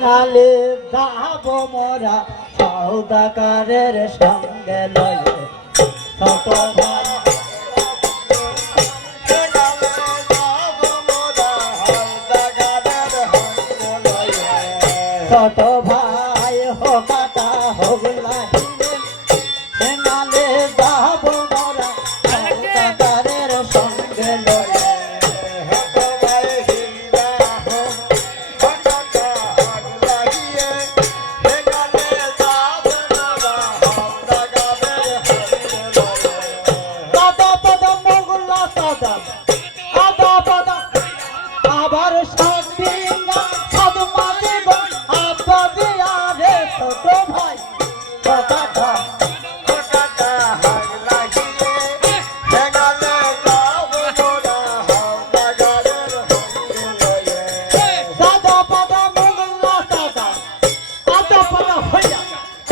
নালে যাব মোরা সৌদাকারের সঙ্গে লয়ে ছোট ভাই ছোট ভাই হোকাটা হোগলা নালে যাব মোরা সৌদাকারের সঙ্গে লয়ে আবার সাদিনা সাধু মাঝে আব্বা দিয়া রে ছোট ভাই কথাটা সাদা পাদা মোগলা সাদা আদা পাদা হইয়া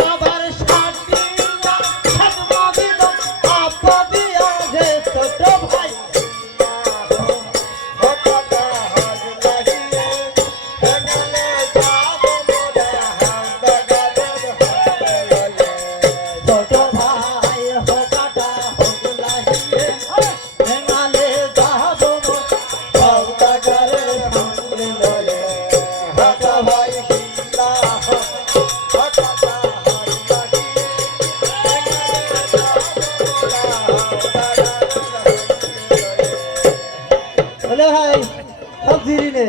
আবার সাদিনা সাধু মাঝে আব্বা দিয়া রে ছোট ভাই ভাই সব জিরি নে